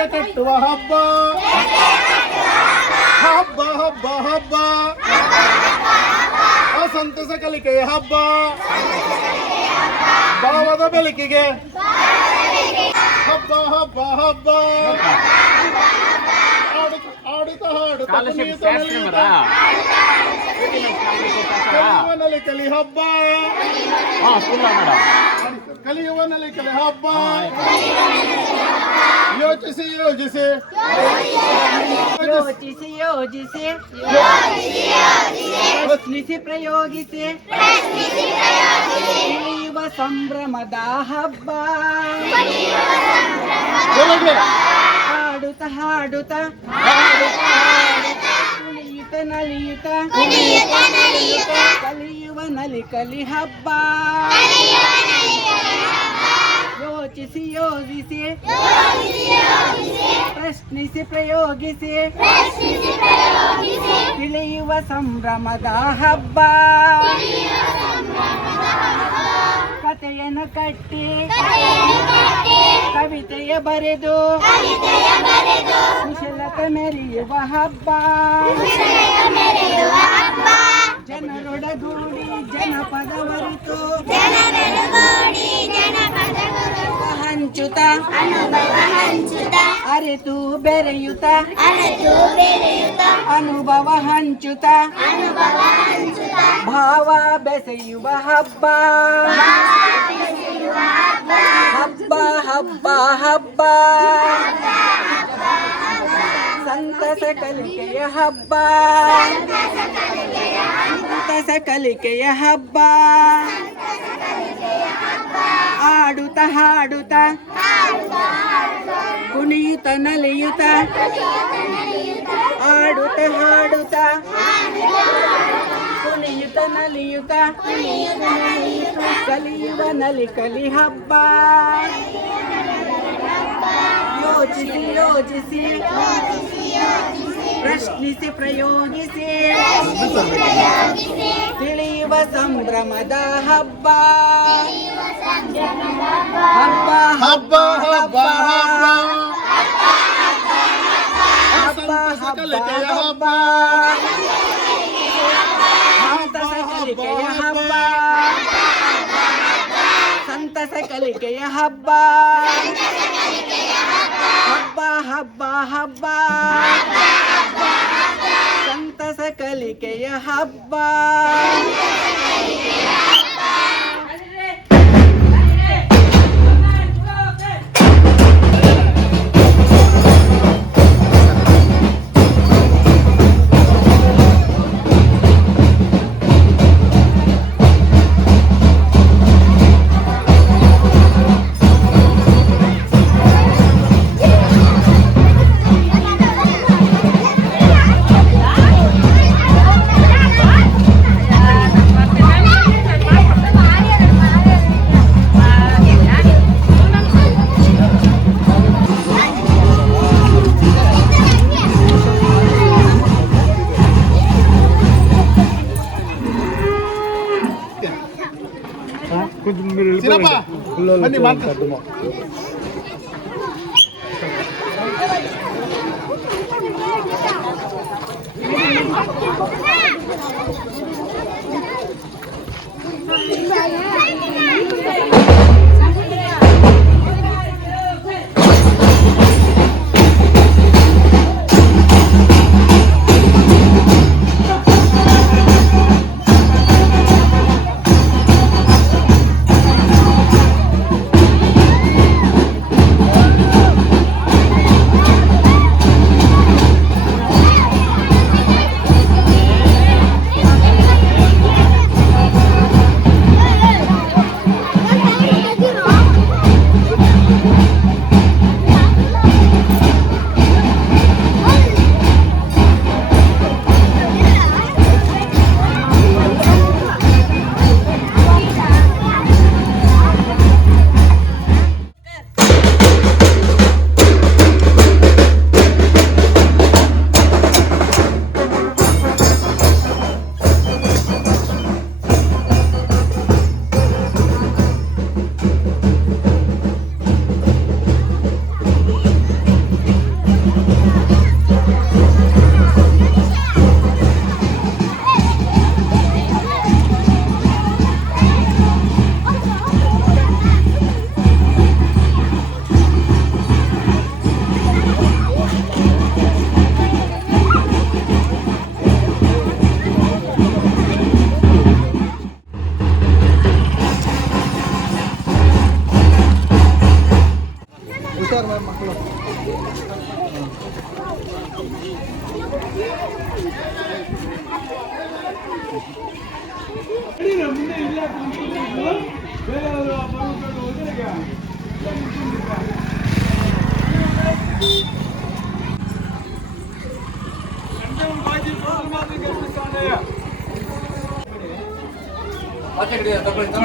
ಹೆಜ್ಜೆಯ ಕಟ್ಟುವ ಹಬ್ಬ ಹಬ್ಬ ಹಬ್ಬ ಹಬ್ಬ ಸಂತಸ ಕಲಿಕೆಯ ಹಬ್ಬ ಭಾವದ ಬೆಳಕಿಗೆ ಹಬ್ಬ ಹಬ್ಬ ಹಬ್ಬ ಆಡುತ್ತ ಹಾಡುತ್ತ ಕಲಿಯುವನಲ್ಲಿ ಕಲಿ ಹಬ್ಬ ಕಲಿಯುವನಲ್ಲಿ ಕಲಿ ಹಬ್ಬ ಯೋಚಿಸಿ ಯೋಜಿಸಿ ಯೋಚಿಸಿ ಯೋಜಿಸಿ ಪ್ರಶ್ನಿಸಿ ಪ್ರಯೋಗಿಸಿ ತಿಳಿಯುವ ಸಂಭ್ರಮದ ಹಬ್ಬ ಹಾಡುತ್ತ ಹಾಡುತ್ತ ಕುಣಿಯುತ್ತ ನಲಿಯುತ್ತ ಕಲಿಯುವ ನಲಿ ಕಲಿ ಹಬ್ಬ ಯೋಚಿಸಿ ಯೋಜಿಸಿ ಪ್ರಶ್ನಿಸಿ ಪ್ರಯೋಗಿಸಿ ತಿಳಿಯುವ ಸಂಭ್ರಮದ ಹಬ್ಬ ಕಥೆಯನ್ನು ಕಟ್ಟಿ ಕವಿತೆಯ ಬರೆದು ಕುಶಲತೆ ಮೆರೆಯುವ ಹಬ್ಬ ಜನರೊಡಗೂಡಿ ಜನಪದವರಿತು ಹಂಚುತ ಅರಿತು ಬೆರೆಯುತ ಅನುಭವ ಹಂಚುತ ಭಾವ ಬೆಸೆಯುವ ಹಬ್ಬ ಹಬ್ಬ ಹಬ್ಬ ಹಬ್ಬ ಸಂತಸ ಕಲಿಕೆಯ ಹಬ್ಬ ಸಂತಸ ಕಲಿಕೆಯ ಹಬ್ಬ ಆಡುತ್ತ ಹಾಡುತ್ತ ಕುಣಿಯುತ್ತ ನಲಿಯುತ್ತ ಆಡುತ್ತ ಹಾಡುತ್ತ ಕುಣಿಯುತ್ತ ನಲಿಯುತ್ತ ಕಲಿಯುವ ನಲಿ ಕಲಿ ಹಬ್ಬ ಯೋಚಿಸಿ ಯೋಜಿಸಿ ಪ್ರಶ್ನಿಸಿ ಪ್ರಯೋಗಿಸಿ ತಿಳಿಯುವ ಸಂಭ್ರಮದ ಹಬ್ಬ ಹಬ್ಬ ಹಬ್ಬ ಹಬ್ಬ ಹಬ್ಬ ಹಬ್ಬ ಹಬ್ಬ ಸಂತಸ ಕಲಿಕೆಯ ಹಬ್ಬ ಹಬ್ಬ ಹಬ್ಬ ಹಬ್ಬ ಸಂತಸ ಕಲಿಕೆಯ ಹಬ್ಬ ಬನ್ನಿ ಮಾಡ್ತಾರೆ ಮಕ್ಕಳು.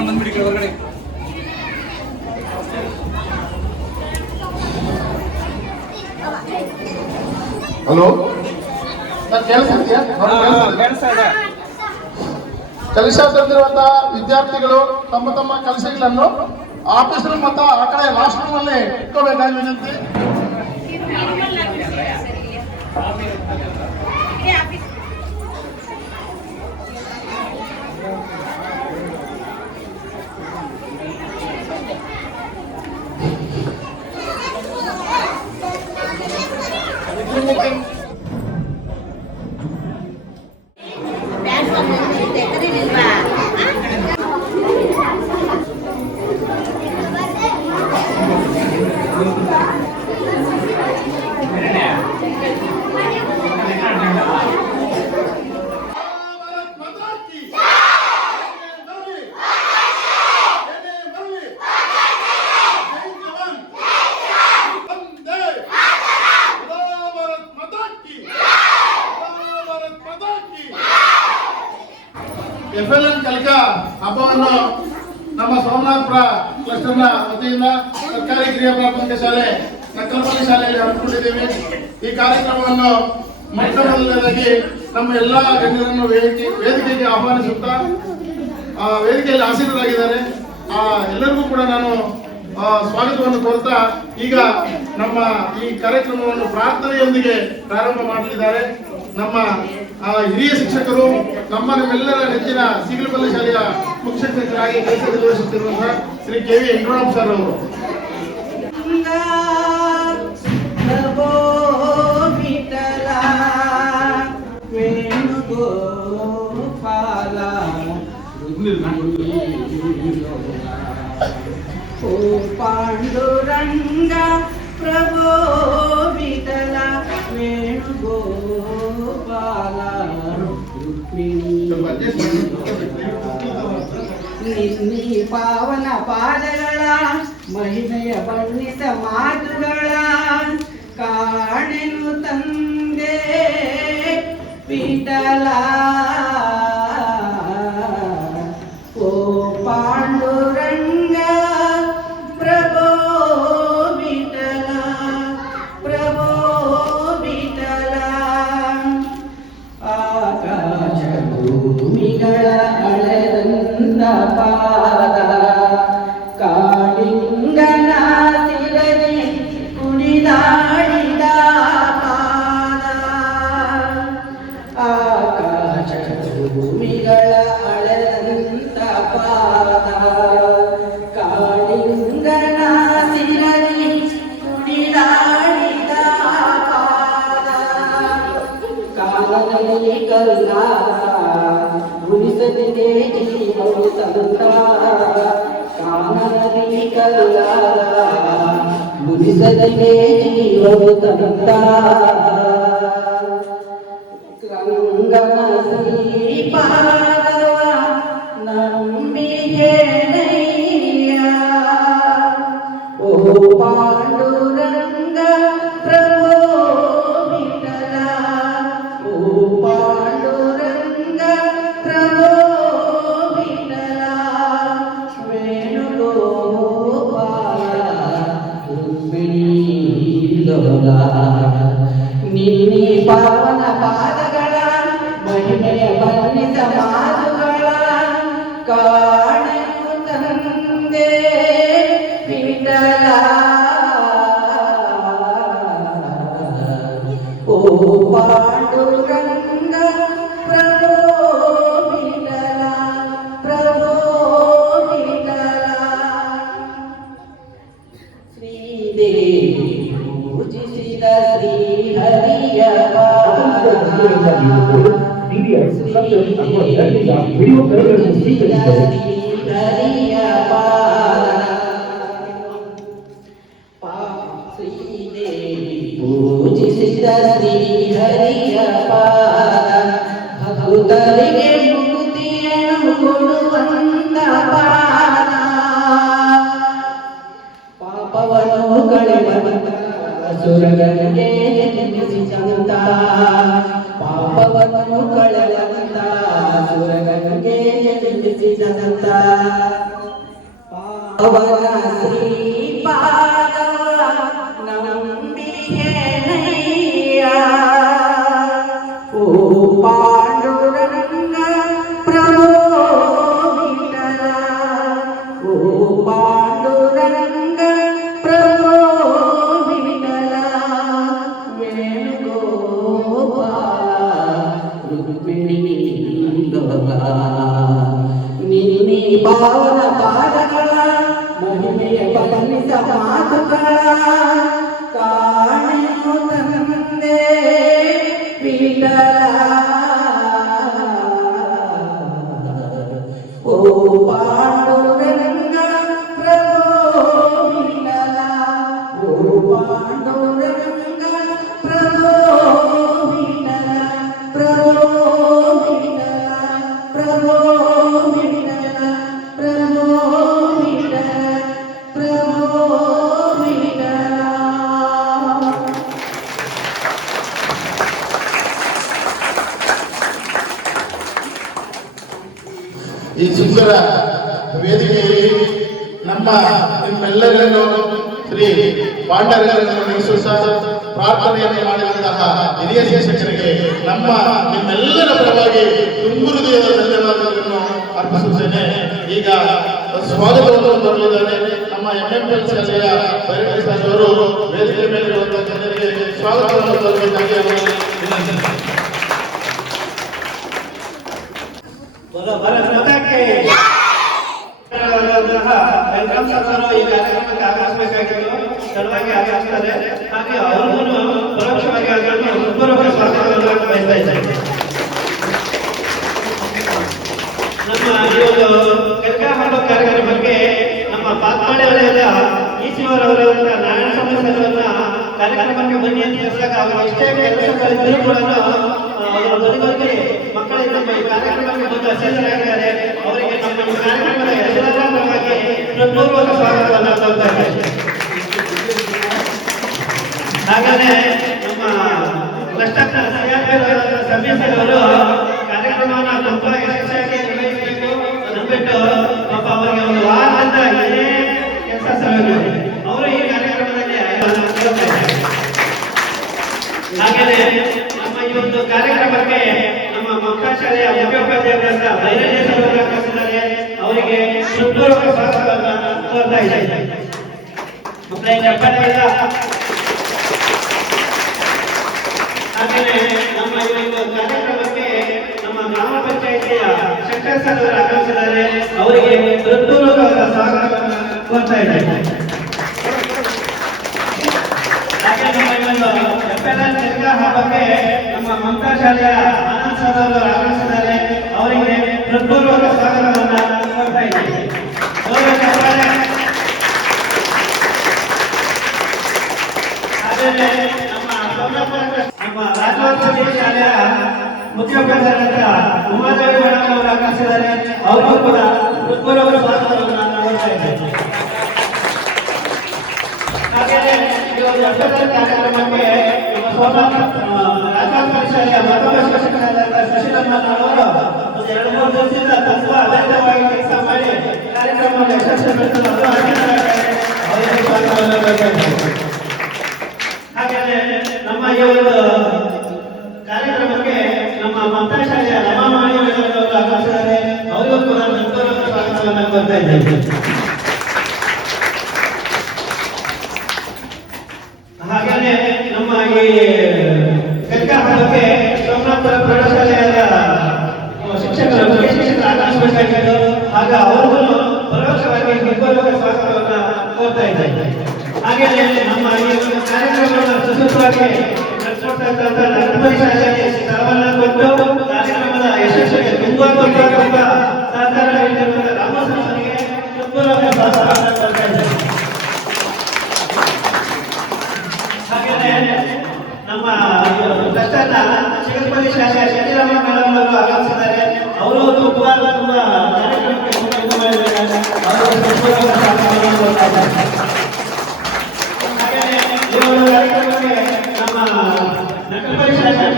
ಬಂದ್ಬಿಡಿ ಹೊರಗಡೆ. ಹಲೋ ಕೆಲಸ ತಂದಿರುವಂತಹ ವಿದ್ಯಾರ್ಥಿಗಳು ತಮ್ಮ ತಮ್ಮ ಕೆಲಸಗಳನ್ನು ಆಫೀಸ್ ರೂಮ್ ಮತ್ತು ಆ ಕಡೆ ಲಾಸ್ಟ್ ರೂಮ್ ಅಲ್ಲಿ ಇಟ್ಕೋಬೇಕಾಗಿ ವಿನಂತಿ. FLN ಕಲಿಕಾ ಹಬ್ಬವನ್ನು ನಮ್ಮ ಸೋಮನಾಥಪುರ ಕ್ಲಸ್ಟರ್ನ ವತಿಯಿಂದ ಸರ್ಕಾರಿ ಕಿರಿಯ ಪ್ರಾಥಮಿಕ ಶಾಲೆ ನಕ್ಕಲಪಲ್ಲಿ ಶಾಲೆಯಲ್ಲಿ ಹಮ್ಮಿಕೊಂಡಿದ್ದೇವೆ. ಈ ಕಾರ್ಯಕ್ರಮವನ್ನು ಮೊದಲನೇದಾಗಿ ನಮ್ಮ ಎಲ್ಲಾ ಗಣ್ಯರನ್ನು ವೇದಿಕೆಗೆ ಆಹ್ವಾನಿಸುತ್ತಾ ವೇದಿಕೆಯಲ್ಲಿ ಆಸೀನರಾಗಿದ್ದಾರೆ. ಎಲ್ಲರಿಗೂ ಕೂಡ ನಾನು ಸ್ವಾಗತವನ್ನು ಕೋರುತ್ತಾ ಈಗ ನಮ್ಮ ಈ ಕಾರ್ಯಕ್ರಮವನ್ನು ಪ್ರಾರ್ಥನೆಯೊಂದಿಗೆ ಪ್ರಾರಂಭ ಮಾಡಲಿದ್ದಾರೆ. ನಮ್ಮ ಹಿರಿಯ ಶಿಕ್ಷಕರು ನಮ್ಮೆಲ್ಲರ ನೆಚ್ಚಿನ ಸೀಗಲಪಲ್ಲಿ ಶಾಲೆಯ ಮುಖ್ಯ ಶಿಕ್ಷಕರಾಗಿ ಕೆಲಸ ನಿರ್ವಹಿಸುತ್ತಿರುವಂತಹ ಶ್ರೀ KV ವೆಂಕಟರಾಮ್ ಸರ್ ಅವರು. ಪಾಂಡುರಂಗ ಪ್ರಭೋ ವಿಠಲ ವೇಣುಗೋಪಾಲ ನಿನ್ನಿ ಪಾವನ ಪಾದಗಳ ಮಹಿಮೆಯ ಬಣ್ಣಿತ ಮಾತುಗಳ ಕಾಣೆನು ತಂದೆ ವಿಠಲ. ಓ ಪಾಂಡುರಂಗ ಪ್ರಭೋ ವಿಠಲ ಪ್ರಭೋ ವಿಠಲ. ಆಕಾಶ ಭೂಮಿಗಳ ಅಳೆದಂದ ಪಾದ ಕಾಳಿಂಗನ ತಿರದಿ ಕುಣಿದಾಡಿದ ಪಾದ. ಆಕಾಶ ಭೂಮಿಗಳ ಅಳೆದಂತ ಪಾದ ಕಾಳಿಂಗನ ತಿರದಿ ಕುಣಿದಾಡಿದ ಪಾದ. ಕಾಲದಲ್ಲಿ ಕಲ್ಲ ಗುಣಿಸದಿದೆ ಜೀವವು ತಂದ. ಕಾಲದಲ್ಲಿ ಕಲ್ಲ ಗುಣಿಸದಿದೆ ಜೀವವು ತಂದ. ರಂಗನ ಶ್ರೀಪಾದವ ನಂಬಿಗೆನಯ್ಯ. ಓ ಪಾಂಡುರಂಗ ಪ್ರಭೋ ವಿಠಲ. ಓ ಪಾಂಡುರಂಗ ಪ್ರಭೋ ವಿಠಲ ವೇಣುಗೋಪಾಲ ರುಕ್ಮಿಣೀ ಲೋಲ. ನಿನ್ನಿ ಪಾವನ ಪಾದಗಳ ಮಹಿಮೆಯ ಬಣ್ಣಿತ ಮಾತುಗಳ ಕಾಣೆನು ತಂದೆ ವಿಠಲ. ಓ ಪಾಂಡುರಂಗ ಪ್ರಭೋ ವಿಠಲ ಪ್ರಭೋ ವಿಠಲ. ಶ್ರೀದೇವಿ ಪೂಜಿಸಿದ ಶ್ರೀಹರಿಯ ಶ್ರೀ ಪೂಜಿಸಿದ ಶ್ರೀಹರಿಯ ಪಾದ ಭಕ್ತರಿಗೆ ಮುಕ್ತಿಯನ್ನು ಕೊಡುವಂತ ಪಾದ ಪಾಪವನ್ನು ಕಳೆಯುವಂತ ಅಸುರರಿಗೆ ಜನಿಸಿದಂತ ಪಾಪವನ್ನು ಕಳೆಯುವಂತ ಅಸುರರಿಗೆ ಜನಿಸಿದಂತ ಅವನ ಶ್ರೀಪಾದ ನಂಬಿಯೇನಯ್ಯ ಓ ಪಾಂಡುರಂಗ ಪ್ರಭೋ ವಿಠಲ ಓ ಪಾಂಡುರಂಗ ಪ್ರಭೋ ವಿಠಲ ವೇಣುಗೋಪಾಲ ರುಕ್ಮಿಣಿ ನಿನ್ನೆ ಪಾವನ ಪಾದಗಳ ಮಹಿಮೆಯ ಬಲಿತ ಮಾತುಗಳ ಕಾಣೆಯು ತಂದೆ ವಿಠಲ ಓ ಪಾಂಡುರಂಗ ಪ್ರಭೋ ವಿಠಲ ಓ ಪಾಂಡುರಂಗ ಪ್ರಭೋ ವಿಠಲ ಪ್ರಭೋ ವಿಠಲ ಪ್ರಭೋ ವಿಠಲ ಪ್ರಭೋ ವಿಠಲ ಪ್ರಭೋ ವಿಠಲ. ಈ ಸುಂದರ ವೇದಿಕೆಯಲ್ಲಿ ನಿಮ್ಮೆಲ್ಲರನ್ನು ಶ್ರೀ ಪಾಂಡರಂಗನ ಪ್ರಾರ್ಥನೆಯನ್ನು ಮಾಡಿದಂತಹ ಹಿರಿಯ ಶಿಕ್ಷಕರಿಗೆ ನಿಮ್ಮೆಲ್ಲರ ಪರವಾಗಿ ತುಂಬು ಹೃದಯದ ಧನ್ಯವಾದಗಳನ್ನು ಅರ್ಪಿಸುತ್ತೇನೆ. ಈಗ ಸ್ವಾಗತವನ್ನು ಬರಲಿದ್ದಾರೆ ನಮ್ಮ MML ಶಾಲೆಯ ಪರಿಗಣಿಸಿದವರು ವೇದಿಕೆ ಮೇಲಿರುವಂತಹ ಜನರಿಗೆ ಸ್ವಾಗತವನ್ನು ತರಬೇಕಾಗಿ ಅವರಲ್ಲಿ ವಿನಂತಿಸುತ್ತೇನೆ. ಈ ಕಾರ್ಯಕ್ರಮಕ್ಕೆ ಆಗಮಿಸಬೇಕಾಗಿದ್ದು ತಡವಾಗಿ ಆಗಮಿಸ್ತಾರೆ. ಹಾಗೆ ಅವರನ್ನು ಪರೋಕ್ಷವಾಗಿ ಹೃತ್ಪೂರ್ವಕ ಸ್ವಾಗತವನ್ನು ಬಯಸ್ತಾ ಇದ್ದಾರೆ. ನಮ್ಮ ಈ ಒಂದು ಕರ್ಕಾ ಹಬ್ಬ ಕಾರ್ಯಕ್ರಮಕ್ಕೆ ನಮ್ಮ ಪಾತ್ಮಾಳೆ ವಲಯದ ಈಶ್ವರವರ ನಾರಾಯಣ ಸಮಸ್ಯೆಗಳನ್ನ ಕಾರ್ಯಕ್ರಮಕ್ಕೆ ಬನ್ನಿ ಅಂತ ಹೇಳಿದಾಗ ಅವರು ಎಷ್ಟೇ ಕೆಲಸಗಳಿದ್ದರೂ ಕೂಡ ಅವರ ಬದುಕಲ್ಲಿ ಮಕ್ಕಳಿಂದ ಈ ಕಾರ್ಯಕ್ರಮಕ್ಕೆ ಬಂದು ಅಸೀಸರಾಗಿದ್ದಾರೆ. ಅವರಿಗೆ ನಮ್ಮ ಈ ಕಾರ್ಯಕ್ರಮದ ಎಲ್ಲರ ಪರವಾಗಿ ಹೃತ್ಪೂರ್ವಕ ಸ್ವಾಗತವನ್ನು ಕೋರ್ತಾ ಇದ್ದೇವೆ. ಹಾಗಾದ್ರೆ ನಮ್ಮ ಕಷ್ಟಕ್ಕೆ ಸಭ್ಯಸರು ಕಾರ್ಯಕ್ರಮವನ್ನು ತುಂಬಾ ಯಶಸ್ವಿಯಾಗಿ ನಿರ್ವಹಿಸಬೇಕು ಅಂದ್ಬಿಟ್ಟು ಪಾಪ ಅವರಿಗೆ ಒಂದು ವಾರದಿಂದ ಏನೇ ಕೆಲಸ ಸಭೆಗಳು ಅವರು ಈ ಕಾರ್ಯಕ್ರಮದಲ್ಲಿ ಹಾಗೆಯೇ ನಮ್ಮ ಈ ಒಂದು ಕಾರ್ಯಕ್ರಮಕ್ಕೆ ನಮ್ಮ ಮಕ್ಕಳ ಶಾಲೆಯ ಮುಖ್ಯೋಪಾಧ್ಯಾಯರಾದ ಬೈರಣ್ಯ ಕಳಿಸಿದ್ದಾರೆ. ಅವರಿಗೆ ಹೃತ್ಪೂರ್ವಕ ಸ್ವಾಗತವನ್ನು ಕೋರ್ತಾ ಇದ್ದಾರೆ. ಮಕ್ಕಳಿಗೆ ಹಾಗೆಯೇ ನಮ್ಮ ಈ ಒಂದು ಕಾರ್ಯಕ್ರಮಕ್ಕೆ ನಮ್ಮ ಗ್ರಾಮ ಪಂಚಾಯಿತಿಯ ಶಿಕ್ಷಕರು ಆಗಮಿಸಿದ್ದಾರೆ. ಅವರಿಗೆ ಹೃತ್ಪೂರ್ವಕವಾದ ಸ್ವಾಗತವನ್ನು ಕೋರ್ತಾ ಇದ್ದಾರೆ. ಹಾಗೆ ನಮ್ಮ ಈ ಒಂದು FLN ಕರ್ಕಾ ಹಬ್ಬಕ್ಕೆ ನಮ್ಮ ಮಮತಾ ಶಾಲೆಯ ಆನಂದ್ ಸರ್ ಅವರು ಆಗಮಿಸಿದ್ದಾರೆ. ಅವರಿಗೆ ಹೃತ್ಪೂರ್ವಕ ಸ್ವಾಗತವನ್ನು ಕೋರ್ತಾ ಇದ್ದಾರೆ. ಹಾಗೆಯೇ ನಮ್ಮ ರಾಜವರ್ಧನ ಶಾಲೆಯ ಮುಖ್ಯೋಪಾಧ್ಯಾಯರಾದ ಉಮಾದೇವಿ ಮೇಡಮ್ ಅವರು ಆಗಮಿಸಿದ್ದಾರೆ. ಅವರಿಗೂ ಕೂಡ ಹೃತ್ಪೂರ್ವಕ ಸ್ವಾಗತವನ್ನು ಕೋರ್ತಾ ಇದ್ದಾರೆ. ಹಾಗೆಯೇ ಈ ಒಂದು ಕಾರ್ಯಕ್ರಮಕ್ಕೆ ರಾಜವರ್ಧನ ಶಾಲೆಯ ಮತ್ತೊಬ್ಬ ಶಿಕ್ಷಕರಾದ ಶಶಿಧರ್ ಅವರು ಒಂದು 2-3 ದಿವಸದಿಂದ ತುಂಬಾ ಅದ್ಭುತವಾಗಿ ಕೆಲಸ ಮಾಡಿ ಕಾರ್ಯಕ್ರಮವನ್ನು ಯಶಸ್ವಿಗೊಳಿಸಲು ಅವರಿಗೆ ಸ್ವಾಗತವನ್ನು ಕೋರ್ತಾ ಇದ್ದಾರೆ. ಹಾಗೆಯೇ ನಮ್ಮ ಈ ಒಂದು ಕಾರ್ಯಕ್ರಮಕ್ಕೆ ನಮ್ಮ ಮಮತಾ ಶಾಲೆಯ ರಮಾಮಣಿ ಮೇಡಮ್ ಅವರು ಆಗಮಿಸಿದ್ದಾರೆ. ಅವರಿಗೂ ಕೂಡ ಹೃತ್ಪೂರ್ವಕ ಸ್ವಾಗತವನ್ನು ಕೋರ್ತಾ ಇದ್ದೇವೆ. ಹಾಗೆಯೇ ನಮ್ಮ ಈ ಕರ್ಕಾ ಹಬ್ಬಕ್ಕೆ ಸೋಮನಾಥಪುರ ಪ್ರೌಢಶಾಲೆಯ ಶಿಕ್ಷಕರು ಮುಖ್ಯ ಶಿಕ್ಷಕರು ಆಗಮಿಸಬೇಕಾಗಿದ್ದು ಆಗ ಅವರಿಗೂ ಪರೋಕ್ಷವಾಗಿ ಹೃತ್ಪೂರ್ವಕ ಸ್ವಾಗತವನ್ನು ಕೋರ್ತಾ ಇದ್ದಾರೆ. ಹಾಗೆಯೇ ನಮ್ಮ ಈ ಒಂದು ಕಾರ್ಯಕ್ರಮವನ್ನು ಸುಸೂತ್ರವಾಗಿ ನಡೆಸುತ್ತಾ ಇದ್ದಂತ ನರ್ಮದಿ ಶಾಲೆಗೆ ಸ್ಥಳವನ್ನು ಕೊಟ್ಟು ಕಾರ್ಯಕ್ರಮದ ಯಶಸ್ಸಿಗೆ ತುಂಬಾ ಸಹಕಾರ ನೀಡಿರುವಂತಹ ರಾಮಸ್ವಾಮಿ ಅವರಿಗೆ ಹೃತ್ಪೂರ್ವಕ ಸ್ವಾಗತವನ್ನು ಕೋರ್ತಾ ಇದ್ದಾರೆ. ಹಾಗೆಯೇ ನಮ್ಮ ಟ್ರಸ್ಟನ್ನ ಚಿಗಲ್ಪಲ್ಲಿ ಶಾಸಕ ಶಕ್ತಿರಾಮ ಮೇಡಮ್ ಅವರು ಆಗಮಿಸಿದ್ದಾರೆ. ಅವರು ತುಂಬಾ ಕಾರ್ಯಕ್ರಮಕ್ಕೆ ಇದು ಮಾಡಿದ್ದಾರೆ. ಅವರು ಹಾಗೆಯೇ ಈ ಒಂದು ಕಾರ್ಯಕ್ರಮಕ್ಕೆ ನಮ್ಮ ನಕಲ್ಪಲ್ಲಿ ಶಾಸಕ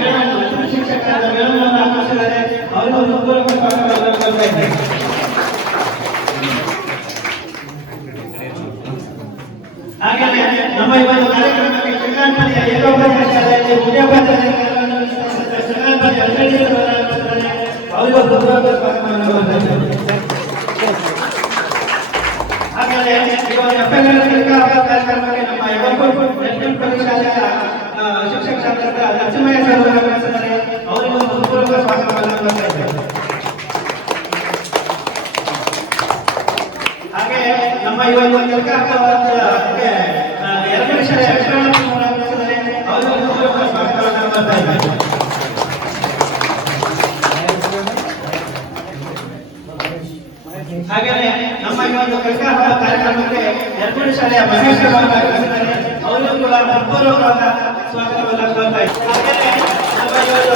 ಶಿಕ್ಷಕರಾದ ಮೇಡಮ್ ಅವರು ಆಗಮಿಸಿದ್ದಾರೆ. ಅವರು ಹೃತ್ಪೂರ್ವಕ ಸ್ವಾಗತವನ್ನು ಕೋರ್ತಾ ಇದ್ದಾರೆ. ಹಾಗೆಯೇ ನಮ್ಮ ಈ ಒಂದು ಕಾರ್ಯಕ್ರಮಕ್ಕೆ ಶ್ರೀಕಾಂತಪಲ್ಲಿಯ ಏಕೋಪಾಧ್ಯಾಯ ಶಾಲೆಯಲ್ಲಿ ವಿದ್ಯಾಭ್ಯಾಸ ಶ್ರೀಕಾಂತಪಲ್ಲಿ ಅಧ್ಯಕ್ಷರಾಗಿದ್ದಾರೆ. ಅವರಿಗೂ ಹೃತ್ಪೂರ್ವಕ ಸ್ವಾಗತವನ್ನು ಕೋರ್ತಾ ಇದ್ದಾರೆ. ಹಾಗೆಯೇ ಈ ಒಂದು FLL ಕಾರ್ಯಕ್ರಮಕ್ಕೆ ನಮ್ಮ ಏಕೋಪಾಧ್ಯಾಯ ಶಾಲೆಯ ಶಿಕ್ಷಕರಾದ ಲಕ್ಷ್ಮಯ್ಯ ಸರ್ ಅವರು ಆಗಮಿಸಿದ್ದಾರೆ. ಅವರಿಗೂ ಹೃತ್ಪೂರ್ವಕ ಸ್ವಾಗತವನ್ನು ಕೋರ್ತಾ ಇದ್ದಾರೆ. ಹಾಗೆ ನಮ್ಮ ಈ ಒಂದು ಕೆಲಸ ಎರಡನೇ ಶಾಲೆ ಅವರು ಸ್ವಾಗತವನ್ನು ಮಾಡ್ತಾ ಇದ್ದಾರೆ. ಹಾಗೆಯೇ ನಮ್ಮ ಈ ಒಂದು ಕೆಲಸ ಕಾರ್ಯಕ್ರಮಕ್ಕೆ ಎರಡನೇ ಶಾಲೆಯ ಮಹೇಶ್ ಅವರು ಆಗಮಿಸಿದ್ದಾರೆ. ಅವರಿಗೂ ಕೂಡ ಹೃತ್ಪೂರ್ವಕವಾದ ಸ್ವಾಗತವನ್ನು ಕೋರ್ತಾ ಇದ್ದಾರೆ. ಹಾಗೆಯೇ ನಮ್ಮ ಈ ಒಂದು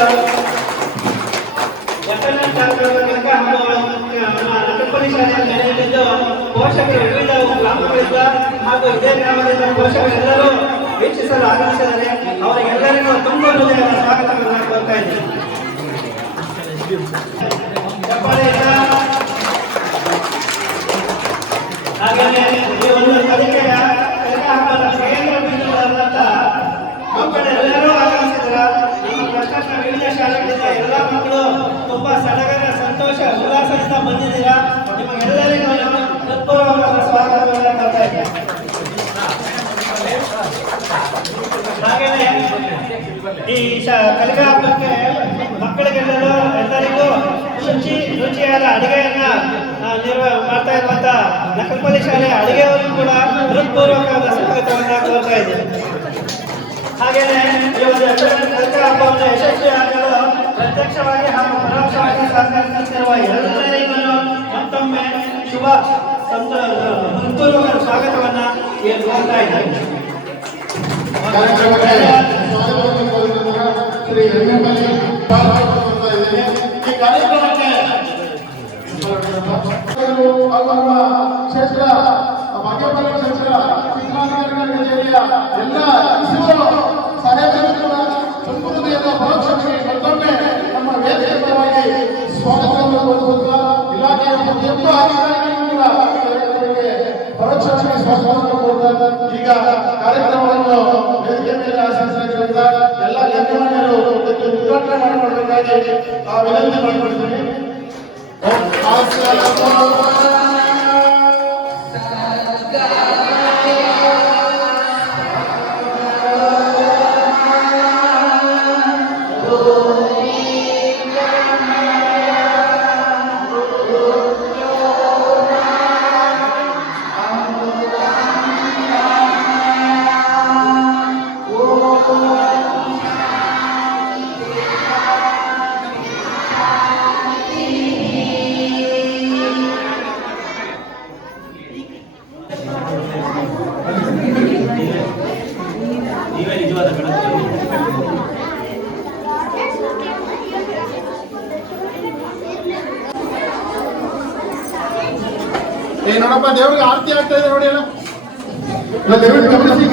ಪೋಷಕರು ವಿವಿಧ ಗ್ರಾಮಗಳಿಂದ ಹಾಗೂ ಇದೇ ಗ್ರಾಮದಿಂದ ಪೋಷಕರೆಲ್ಲರೂ ವೀಕ್ಷಿಸಲು ಆಗಮಿಸಿದ್ದಾರೆ. ಅವರಿಗೆಲ್ಲರಿಗೂ ತುಂಬ ಹೃದಯದ ಸ್ವಾಗತವನ್ನು ಕೋರ್ತಾ ಇದ್ದೇನೆ. ಹಾಗೆಯೇ ಈ ಒಂದು ಕಲಿಕೆಯ ಹಬ್ಬದ ಕೇಂದ್ರ ಬಿಂದುಗಳಾದಂಥ ಮಕ್ಕಳೆಲ್ಲರೂ ಆಗಮಿಸಿದ್ದಾರೆ. ನಮ್ಮ ಪ್ರಶ್ನ ವಿವಿಧ ಶಾಲೆಗಳಿಂದ ಎಲ್ಲ ಮಕ್ಕಳು ತುಂಬಾ ಸಡಗರ ಸಂತೋಷ ಉಲ್ಲಾಸದಿಂದ ಬಂದಿದ್ದೀರಾ. ನಿಮಗೆಲ್ಲರಿಗೂ ಹೃತ್ಪೂರ್ವಕವಾದ ಸ್ವಾಗತವನ್ನು ಕೋರ್ತಾ ಇದ್ದೇನೆ. ಹಾಗೆಯೇ ಈ ಕಲಿಕಾ ಹಬ್ಬಕ್ಕೆ ಎಲ್ಲರಿಗೂ ರುಚಿಯಾದ ಅಡಿಗೆಯನ್ನ ಮಾಡ್ತಾ ಇರುವಂತ ನಕಲ್ಪಲ್ಲಿ ಶಾಲೆಯ ಅಡಿಗೆಯವರಿಗೂ ಕೂಡ ಹೃತ್ಪೂರ್ವಕವಾದ ಸ್ವಾಗತವನ್ನು ಕೋರ್ತಾ ಇದ್ದೇನೆ. ಹಾಗೆಯೇ ಈ ಒಂದು ಕಲಿಕಾ ಹಬ್ಬವನ್ನು ಯಶಸ್ವಿಯಾಗಲು ಪ್ರತ್ಯಕ್ಷವಾಗಿ ಹಾಗೂ ಪರೋಕ್ಷವಾಗಿ ಸಹಕರಿಸುತ್ತಿರುವ ಎಲ್ಲರಿಗೂ ಮತ್ತೊಮ್ಮೆ ಶುಭ ಹೃತ್ಪೂರ್ವಕ ಸ್ವಾಗತವನ್ನ ಕೋರ್ತಾ ಇದ್ದೇನೆ. ಶ್ರೀ ರಂಗಪಲ್ಲಿ ಈ ಕಾರ್ಯಕ್ರಮಕ್ಕೆ ನಮ್ಮ ಕ್ಷೇತ್ರ ಭಾಗ್ಯಪಲ್ಲಿ ಕ್ಷೇತ್ರ ಜಿಲ್ಲಾಧಿಕಾರಿಗಳ ಕಚೇರಿಯ ಎಲ್ಲ ಸಹಾಯಕರು ಸಂಸ್ಕೃತಿಯಿಂದ ಪರೋಕ್ಷವಾಗಿ ಮತ್ತೊಮ್ಮೆ ನಮ್ಮ ವೇದಿಕೆ ಪರವಾಗಿ ಸ್ವಾಗತವನ್ನು ಕೋರುತ್ತಾ ಇಲಾಖೆಯ ಪ್ರತಿಯೊಬ್ಬ ಅಧಿಕಾರಿಗಳಿಗೂ ಕೂಡ ಕಾರ್ಯಕ್ರಮಕ್ಕೆ ಪರೋಕ್ಷವಾಗಿ ಸ್ವಾಗತವನ್ನು ಕೋರುತ್ತಾ ಈಗ ಕಾರ್ಯಕ್ರಮವನ್ನು ವೇದಿಕೆ ಮೇಲೆ ಆಶೀರ್ವದಿಸಿದ ಎಲ್ಲ ಗಣ್ಯಮಾನ್ಯರು ಉದ್ಘಾಟನೆ ಮಾಡಿಕೊಳ್ಳಬೇಕಾಗಿ ವಿನಂತಿ ಮಾಡಿಕೊಳ್ತೀನಿ. ನೋಡಪ್ಪ ದೇವ್ರಿಗೆ ಆರತಿ ಆಗ್ತಾ ಇದೆ ನೋಡಿ ಅಲ್ಲ ದಯವಿಟ್ಟು ಗಮನಿಸಿ.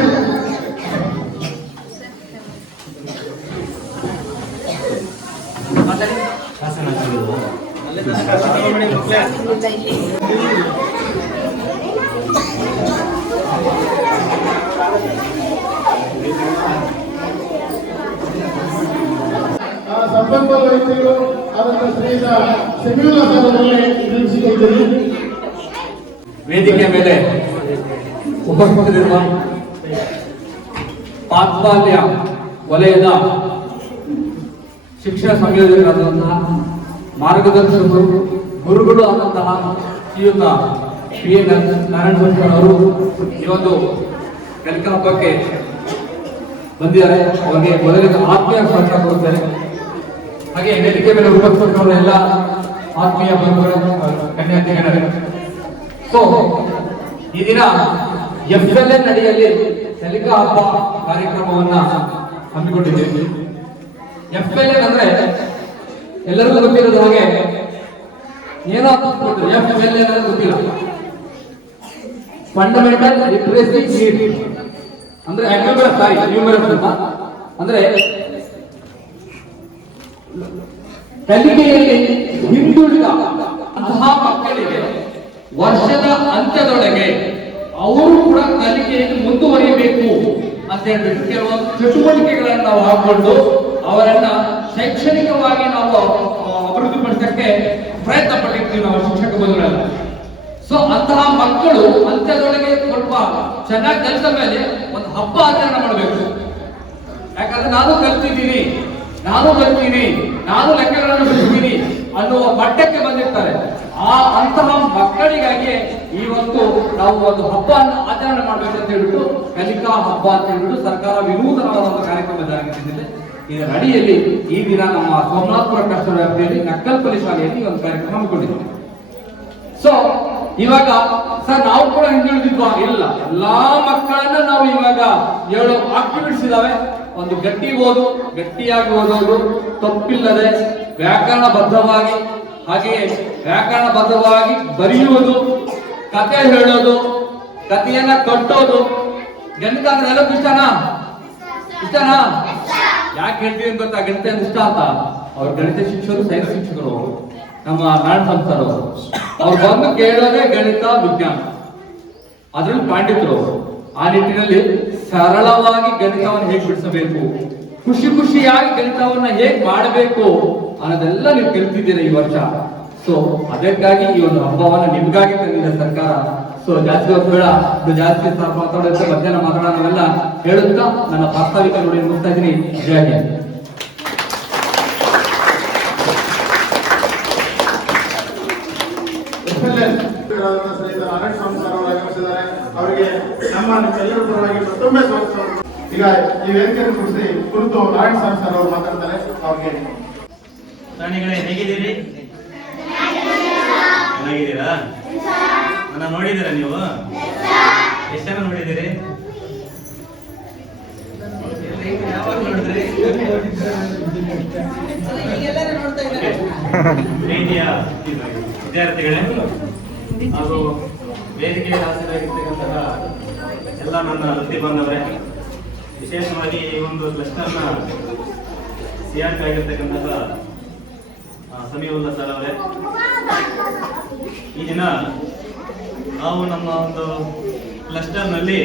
ಸಂಪನ್ಮೂಲ ವ್ಯಕ್ತಿಗಳು ಆದಂತ ಶ್ರೀಯುತ ಸೆಮ್ಯೂಲ ಸರ್ ಅವರಲ್ಲಿ ತಿಳಿಸಿಕೊಳ್ತೀನಿ. ವೇದಿಕೆ ಮೇಲೆ ಉಪಸ್ಥಿತರಿರುವ ಪಾತ್ಪಾಲ್ಯ ವಲಯದ ಶಿಕ್ಷಣ ಸಂಯೋಜಕರಾದಂತಹ ಮಾರ್ಗದರ್ಶಕರು ಗುರುಗಳು ಆದಂತಹ ಶ್ರೀಯುತ PA ನಾರಾಯಣ ಅವರು ಈ ಒಂದು ಕಲಿಕಾ ಹಬ್ಬಕ್ಕೆ ಬಂದಿದ್ದಾರೆ. ಅವರಿಗೆ ಮೊದಲಿಗೆ ಆತ್ಮೀಯ ಸ್ವಾಗತ ಕೊಡುತ್ತಾರೆ. ಹಾಗೆ ವೇದಿಕೆ ಮೇಲೆ ಉಪಸ್ಥಿತರಾದ ಎಲ್ಲ ಆತ್ಮೀಯ ಬಂಧುಗಳು ಕನ್ಯಾರ್ಥಿಗಳೇ, ಸೊ ಈ ದಿನ FLN ಅಡಿಯಲ್ಲಿ ಕಲಿಕಾ ಹಬ್ಬ ಕಾರ್ಯಕ್ರಮವನ್ನ ಹಮ್ಮಿಕೊಂಡಿದ್ದೀವಿ. FLN ಅಂದ್ರೆ ಎಲ್ಲರಿಗೂ ಗೊತ್ತಿರೋದು ಹಾಗೆ ಏನೋ FLN ಅಂದ್ರೆ ಗೊತ್ತಿಲ್ಲ, ಫಂಡಮೆಂಟಲ್ ಲಿಟ್ರಸಿ ನೀಡ್ ಅಂದ್ರೆ ಅಂದ್ರೆ ಕಲಿಕೆಯಲ್ಲಿ ಹಿಂದುಳಿದ ಅಂತಹ ಮಕ್ಕಳಿಗೆ ವರ್ಷದ ಅಂತ್ಯದೊಳಗೆ ಅವರು ಕೂಡ ಕಲಿಕೆಯಲ್ಲಿ ಮುಂದುವರಿಯಬೇಕು ಅಂತ ಹೇಳ್ಬಿಟ್ಟು ಕೆಲವೊಂದು ಚಟುವಟಿಕೆಗಳನ್ನು ನಾವು ಹಾಕೊಂಡು ಅವರನ್ನ ಶೈಕ್ಷಣಿಕವಾಗಿ ನಾವು ಅಭಿವೃದ್ಧಿಪಡಿಸಕ್ಕೆ ಪ್ರಯತ್ನ ಪಟ್ಟಿರ್ತೀವಿ ನಾವು ಶಿಕ್ಷಕ ಬಂಧುಗಳೆಲ್ಲ. ಸೊ ಅಂತಹ ಮಕ್ಕಳು ಅಂತ್ಯದೊಳಗೆ ಸ್ವಲ್ಪ ಚೆನ್ನಾಗಿ ಕಲಿತ ಮೇಲೆ ಒಂದು ಹಬ್ಬ ಆಚರಣೆ ಮಾಡಬೇಕು. ಯಾಕಂದ್ರೆ ನಾನು ಕಲ್ತಿದ್ದೀನಿ, ನಾನು ಲೆಕ್ಕಗಳನ್ನು ಬಿಡ್ತೀನಿ ಅನ್ನುವ ಮಟ್ಟಕ್ಕೆ ಬಂದಿರ್ತಾರೆ. ಅಂತಹ ಮಕ್ಕಳಿಗಾಗಿ ಇವತ್ತು ನಾವು ಒಂದು ಹಬ್ಬ ಆಚರಣೆ ಮಾಡಬೇಕಂತ ಹೇಳ್ಬಿಟ್ಟು ಕಲಿಕಾ ಹಬ್ಬ ಅಂತ ಹೇಳ್ಬಿಟ್ಟು ಸರ್ಕಾರ ವಿನೂತನವಾದ ಒಂದು ಕಾರ್ಯಕ್ರಮ ಜಾರಿಗೆ ತಂದಿದೆ. ಇದರ ಅಡಿಯಲ್ಲಿ ಈ ದಿನ ನಮ್ಮ ಸೋಮನಾಥಪುರ ಕಷ್ಟದ ವ್ಯಾಪ್ತಿಯಲ್ಲಿ ನಕ್ಕಲ್ಪಲ್ಲಿ ಶಾಲೆಯಲ್ಲಿ ಒಂದು ಕಾರ್ಯಕ್ರಮ ಹಮ್ಮಿಕೊಂಡಿದ್ದೀವಿ. ಸೊ ಇವಾಗ ಸರ್ ನಾವು ಕೂಡ ಹಿಂದುಳಿದಿದ್ವಾ? ಇಲ್ಲ, ಎಲ್ಲಾ ಮಕ್ಕಳನ್ನ ನಾವು ಇವಾಗ 7 ಆಕ್ಟಿವಿಟೀಸ್ ಇದಾವೆ. ಒಂದು ಗಟ್ಟಿಯಾಗಿ ಓದೋದು, ತಪ್ಪಿಲ್ಲದೆ ವ್ಯಾಕರಣಬದ್ಧವಾಗಿ, ಹಾಗೆಯೇ ವ್ಯಾಕರಣಬದ್ಧವಾಗಿ ಬರೆಯುವುದು, ಕತೆ ಹೇಳೋದು, ಕಥೆಯನ್ನ ಕಟ್ಟೋದು. ಗಣಿತ ಅಂದ್ರೆ ಎಲ್ಲರಿಗೂ ಇಷ್ಟನಾ? ಯಾಕೆ ಹೇಳ್ತೀವಿ ಅಂತ ಗೊತ್ತಾ? ಗಣಿತ ಇಷ್ಟ ಅಂತ ಅವ್ರ ಗಣಿತ ಶಿಕ್ಷಕರು, ಸೈನ್ಸ್ ಶಿಕ್ಷಕರು, ನಮ್ಮ ನಾರಾಯಣ ಸಂಸ್ಥರು ಅವ್ರು ಬಂದು ಕೇಳೋದೇ ಗಣಿತ ವಿಜ್ಞಾನ, ಅದ್ರಲ್ಲಿ ಪಾಂಡಿತರು. ಆ ನಿಟ್ಟಿನಲ್ಲಿ ಸರಳವಾಗಿ ಗಣಿತವನ್ನು ಹೇಗೆ ಬಿಡಿಸಬೇಕು, ಖುಷಿಯಾಗಿ ಗಣಿತವನ್ನ ಹೇಗೆ ಮಾಡಬೇಕು ಅನ್ನೋದೆಲ್ಲ ನೀವು ಕಲಿತಿದ್ದೀರಾ ಈ ವರ್ಷ. ಸೊ ಅದಕ್ಕಾಗಿ ಈ ಒಂದು ಹಬ್ಬವನ್ನ ನಿಮ್ಗಾಗಿ ತಂದಿದೆ ಸರ್ಕಾರ. ಸೊ ಜಾಸ್ತಿ ಹೊತ್ತು ಬೇಡ, ಜಾಸ್ತಿ ಮಾತಾಡೋದ್ರೆ ಮಧ್ಯಾಹ್ನ ಮಾತಾಡೋಣವೆಲ್ಲ ಹೇಳುತ್ತಾ ನನ್ನ ಪ್ರಾಸ್ತಾವಿಕ ನೋಡಿ ಮುಗಿಸ್ತಾ ಇದ್ದೀನಿ. ಜಯ ಹಿಂದ್. ಅವರಿಗೆ ನಮ್ಮ ಎಲ್ಲರ ಪರವಾಗಿ ಮತ್ತೊಮ್ಮೆ ಸ್ವಾಗತ. ಈಗ ಈ ವೇದಿಕೆಯನ್ನು ಕುರಿತು ನಾರಾಯಣ ಸ್ವಾಮಿ ಸರ್ ಅವರು ಮಾತಾಡ್ತಾರೆ. ಅವ್ರಿಗೆ ಪ್ರಾಣಿಗಳೇ ಹೇಗಿದ್ದೀರಿ? ಚೆನ್ನಾಗಿದ್ದೀರಾ? ನನ್ನ ನೋಡಿದ್ದೀರಾ ನೀವು? ಎಷ್ಟು ಜನ ನೋಡಿದ್ದೀರಿ? ಯಾವಾಗ ನೋಡಿದ್ರಿ? ಪ್ರೀತಿಯ ವಿದ್ಯಾರ್ಥಿಗಳೇ ಹಾಗೂ ವೇದಿಕೆಯಲ್ಲಿ ಹಾಜರಾಗಿರ್ತಕ್ಕಂತಹ ಎಲ್ಲ ನನ್ನ ವೃತ್ತಿ ಬಾಂಧವರೇ, ವಿಶೇಷವಾಗಿ ಈ ಒಂದು ಕ್ಲಸ್ಟರ್ನ ಸಿಆರ್ಪಿ ಆಗಿರ್ತಕ್ಕಂತಹ ಸಮೀವುಲ್ಲಾ ಸರ್ ಅವರೇ, ಈ ದಿನ ನಾವು ನಮ್ಮ ಒಂದು ಕ್ಲಸ್ಟರ್ನಲ್ಲಿ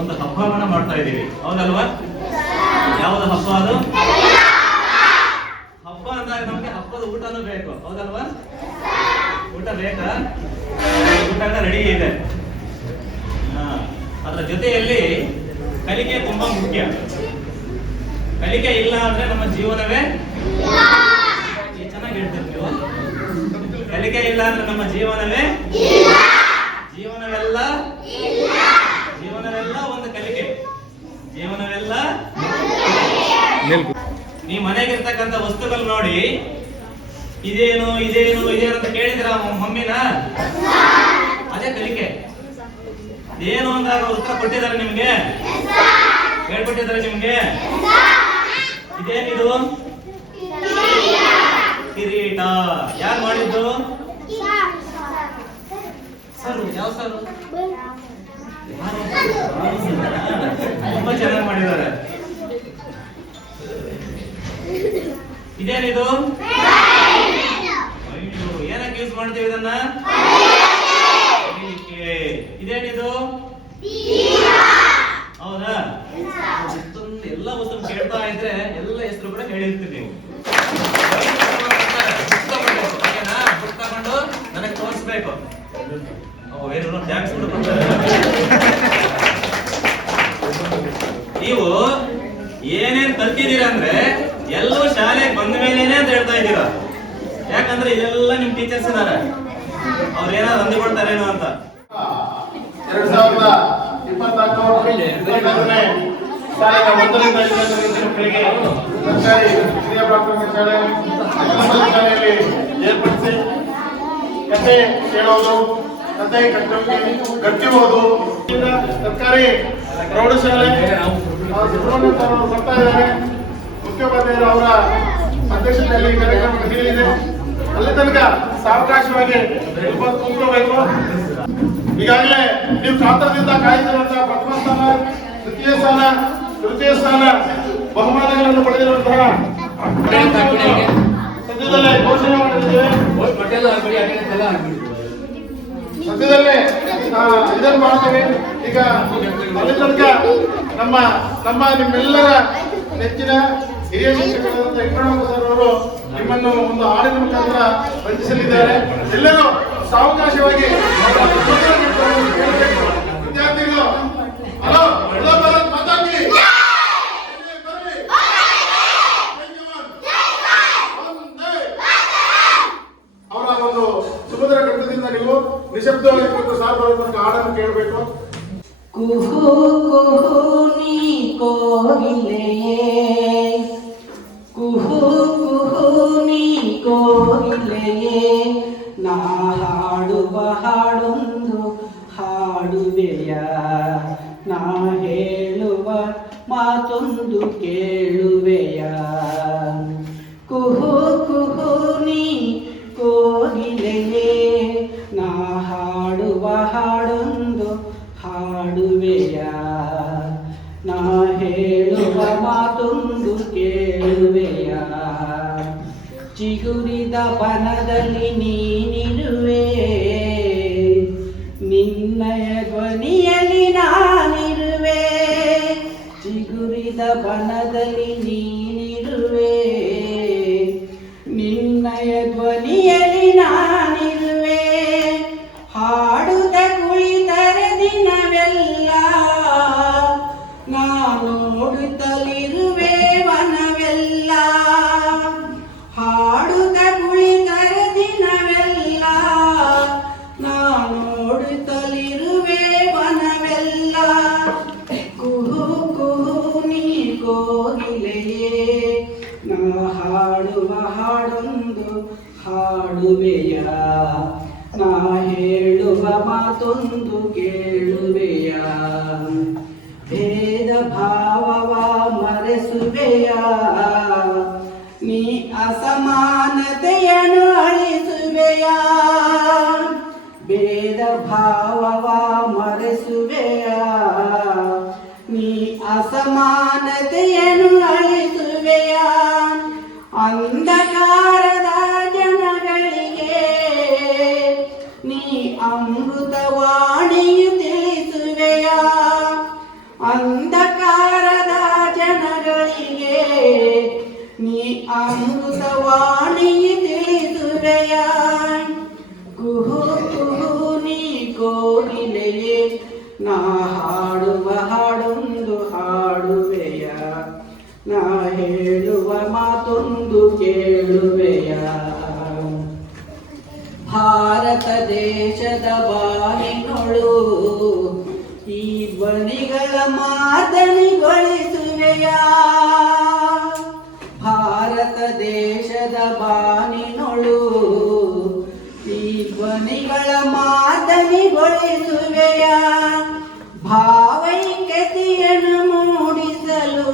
ಒಂದು ಹಬ್ಬವನ್ನ ಮಾಡ್ತಾ ಇದ್ದೀವಿ, ಹೌದಲ್ವಾ? ಯಾವುದು ಹಬ್ಬ ಅದು? ಹಬ್ಬ ಅಂದಾಗ ನಮಗೆ ಹಬ್ಬದ ಊಟನೂ ಬೇಕು, ಹೌದಲ್ವಾ? ಊಟ ಬೇಕಾ? ಊಟ ರೆಡಿ ಇದೆ. ಅದರ ಜೊತೆಯಲ್ಲಿ ಕಲಿಕೆ ತುಂಬಾ ಮುಖ್ಯ. ಕಲಿಕೆ ಇಲ್ಲ ಅಂದ್ರೆ ನಮ್ಮ ಜೀವನವೇ, ಚೆನ್ನಾಗಿ ಹೇಳ್ತೀರಿ ನೀವು, ಕಲಿಕೆ ಇಲ್ಲ ಅಂದ್ರೆ ನಮ್ಮ ಜೀವನವೇ, ಜೀವನವೆಲ್ಲ ಒಂದು ಕಲಿಕೆ, ಜೀವನವೆಲ್ಲ. ನೀವು ಮನೆಗಿರ್ತಕ್ಕಂಥ ವಸ್ತುಗಳು ನೋಡಿ, ಇದೇನು ಅಂತ ಕೇಳಿದ್ರ ಮಮ್ಮಿನ, ಅದೇ ಕಲಿಕೆ. ಏನು ಅಂದಾಗ ಉತ್ತರ ಕೊಟ್ಟಿದ್ದಾರೆ ನಿಮ್ಗೆ, ಹೇಳ್ಕೊಟ್ಟಿದ್ದಾರೆ ನಿಮ್ಗೆ. ಇದೇನಿದು? ಕಿರೀಟ. ಯಾರು ಮಾಡಿದ್ದು? ಸರ್, ಯಾವ ಸರ್? ತುಂಬಾ ಚೆನ್ನಾಗಿ ಮಾಡಿದ್ದಾರೆ. ಇದೇನಿದು? ಏನಕ್ಕೆ ಯೂಸ್ ಮಾಡ್ತೀವಿ ಇದನ್ನ? ಇದೇನಿದು? ಹೌದಾ? ಎಲ್ಲ ವಸ್ತು ಕೇಳ್ತಾ ಇದ್ರೆ ಎಲ್ಲ ಹೆಸರು ಕೂಡ ಹೇಳಿರ್ತೀವಿ ನೀವು. ಬುಕ್ ತಗೊಂಡು ನನಗೆ ತೋರಿಸ್ಬೇಕು. ನೀವು ಏನೇನ್ ಕಲ್ತಿದ್ದೀರಾ ಅಂದ್ರೆ ಎಲ್ಲರೂ ಶಾಲೆಗೆ ಬಂದ ಮೇಲೇನೆ ಅಂತ ಹೇಳ್ತಾ ಇದ್ದೀರಾ. ಯಾಕಂದ್ರೆ ಇದೆಲ್ಲ ನಿಮ್ ಟೀಚರ್ಸ್ ಇದಾರೆ, ಅವ್ರು ಏನಾದ್ರು ಅಂದುಕೊಳ್ತಾರೇನೋ ಅಂತ. 2024 ಶಾಲೆಯ 1ರಿಂದ 5ನೇ ತರಗತಿಗಳಿಗೆ ಸರ್ಕಾರಿ ಹಿರಿಯ ಪ್ರಾಥಮಿಕ ಶಾಲೆಯಲ್ಲಿ ಏರ್ಪಡಿಸಿ ಕತೆ ಕೇಳೋದು, ಕತೆ ಕಟ್ಟುವಿಕೆ, ಗಟ್ಟಿ ಓದು, ಸರ್ಕಾರಿ ಪ್ರೌಢಶಾಲೆ ಸುಬ್ರಹ್ಮಣ್ಯ ಸರ್ ಅವರು ಬರ್ತಾ ಇದ್ದಾರೆ. ಮುಖ್ಯೋಪಾಧ್ಯಾಯರು ಅವರ ಅಧ್ಯಕ್ಷತೆಯಲ್ಲಿ ಕಾರ್ಯಕ್ರಮ ನಡೆಯಲಿದೆ. ಅಲ್ಲಿ ತನಕ ಸಾವಕಾಶವಾಗಿ ಕೂತ್ಕೋಬೇಕು. ಈಗಾಗಲೇ ನೀವು ಕಾತರದಿಂದ ಕಾಯ್ದಿರುವಂತಹ ಪ್ರಥಮ ಸ್ಥಾನ, ದ್ವಿತೀಯ ಸ್ಥಾನ, ತೃತೀಯ ಸ್ಥಾನ ಬಹುಮಾನಗಳನ್ನು ಪಡೆದಿರುವಂತಹ ಸದ್ಯದಲ್ಲೇ ಘೋಷಣೆ ಮಾಡಿದ್ದೇವೆ. ಸದ್ಯದಲ್ಲೇ ಇದನ್ನು ಮಾಡ್ತೇವೆ. ಈಗ ಅಲ್ಲಿ ತನಕ ನಿಮ್ಮೆಲ್ಲರ ನೆಚ್ಚಿನ ಹಿರಿಯ ಶಿಕ್ಷಕರಾದಂಥ ವೆಂಕಟರಾಮ ಸರ್ ಅವರು ನಿಮ್ಮನ್ನು ಒಂದು ಹಾಡಿನ ಮುಖಾಂತರ ವಂಚಿಸಲಿದ್ದಾರೆ. ಎಲ್ಲರೂ ಸಾವಕಾಶವಾಗಿ ವಿದ್ಯಾರ್ಥಿಗಳು ಹಲೋ ಭಾರತ್ ಮಾತಾ ಕೀ ಅವರ ಒಂದು ಸುಮಧುರ ಕಂಠದಿಂದ ನೀವು ನಿಶಬ್ದವಾಗಿ ಕೂತು ಸಾರ್ವಜನಿಕ ಹಾಡನ್ನು ಕೇಳಬೇಕು. ಕುಹೂ ಕುಹೂ ನೀ ಕೋಗಿಲೆಯೇ, ಕುಹೂ ಕುಹೂ ನೀ ಕೋಗಿಲೆಯೇ, ನಾ ಹಾಡುವ ಹಾಡೊಂದು ಹಾಡುವೆಯ, ನಾ ಹೇಳುವ ಮಾತೊಂದು ಕೇಳುವೆಯ. ಕುಹೂ ಕುಹೂ ನೀ ಕೋಗಿಲೆಯೇ, ನಾ ಹಾಡುವ ಹಾಡೊಂದು ಹಾಡುವೆಯ, ನಾ ಹೇಳುವ ಮಾತೊಂದು ಕೇಳುವೆಯ. ಚಿಗುರಿದ ಬನದಲ್ಲಿ ನೀನಿರುವೆ, ನಿನ್ನಯ ಧ್ವನಿಯಲ್ಲಿ ನಾನಿರುವೆ. ಚಿಗುರಿದ ಬನದಲ್ಲಿ ನೀನಿರುವೆ, ನಿನ್ನಯ ಧ್ವನಿಯಲ್ಲಿ ನಾನಿರುವೆ. ಹಾಡುತ್ತ ಕುಳಿತರೆ ದಿನವೆಲ್ಲ, ನಾ ನೋಡುತ್ತಲಿರುವೆ ವನವೆಲ್ಲ. ಹಾಡುತ್ತ ಕುಳಿತರೆ ದಿನವೆಲ್ಲ, ನಾ ನೋಡುತ್ತಲಿರುವೆ ವನವೆಲ್ಲ. ಕುಹೂ ಕುಹೂ ನೀ ಕೋಗಿಲೆಯೇ, ನಾ ಹಾಡುವ ಹಾಡೊಂದು ಹಾಡುವೆಯ, ನಾ ಹೇಳುವ ಮಾತೊಂದು ಕೇಳುವೆಯ. ಭೇದ ಭಾವವ ಮರೆಸುವೆಯ, ನೀ ಅಸಮಾನತೆಯನ್ನು ಅಳಿಸುವೆಯ. ಭೇದ ಭಾವವ ಮರೆಸುವೆಯ, ನೀ ಅಸಮಾನತೆಯನ್ನು ಅಳಿಸುವೆಯ. ಅಂಧಕಾರದ ಜನಗಳಿಗೆ ನೀ ಅಮೃತವಾಣಿಯು ತಿಳಿಸುವೆಯ. ಅಂಧಕಾರದ ಜನಗಳಿಗೆ ನೀ ಅಮೃತವಾಣಿಯು ತಿಳಿಸುವೆಯ. ಕುಹೂ ಕುಹೂ ನೀ ಕೋಗಿಲೆಯೇ, ನಾ ಹಾಡುವ ಹಾಡೊಂದು ಹಾಡುವೆಯ, ನಾ ಹೇಳುವ ಮಾತೊಂದು ಕೇಳುವೆಯ. ಭಾರತ ದೇಶದ ಬಾನಿನೊಳು ಈ ಧ್ವನಿಗಳ ಮಾದನಿಗೊಳಿಸುವೆಯ. ಭಾರತ ದೇಶದ ಬಾನಿನೊಳು ಈ ಧ್ವನಿಗಳ ಮಾದನಿಗೊಳಿಸುವೆಯ. ಭಾವೈಕ್ಯತೆಯನ್ನು ಮೂಡಿಸಲು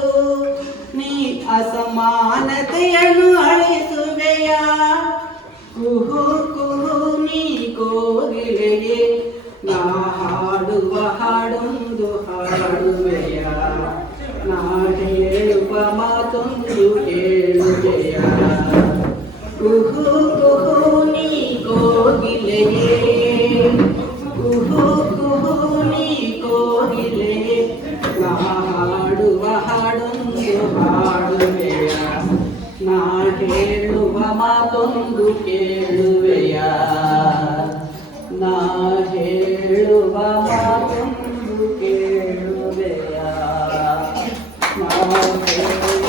ನೀ ಅಸಮಾನತೆಯನ್ನು ಅಳಿಸುವೆಯ. ಕುಹೂ ಕುಹೂ ನೀ ಕೋಗಿಲೆಯೇ, ನಾ ಹಾಡುವ ಹಾಡೊಂದು ಹಾಡುವೆಯ, ನಾ ಹೇಳುವ ಮಾತೊಂದು ಕೇಳುವೆಯ. ಕುಹೂ ಕುಹೂ ನೀ ಕೋಗಿಲೆಯೇ, ಕುಹೂ ಕುಹೂ ನೀ ಕೋಗಿಲೆಯೇ, ನಾ ಹಾಡುವ ಹಾಡೊಂದು ಹಾಡುವೆಯ, ನಾ ಹೇಳುವ ಮಾತೊಂದು ಕೇಳುವೆಯ, ನಾ ಹೇಳುವ ಮಾತೊಂದು ಕೇಳುವೆಯ, ನಾ ಹೇಳುವ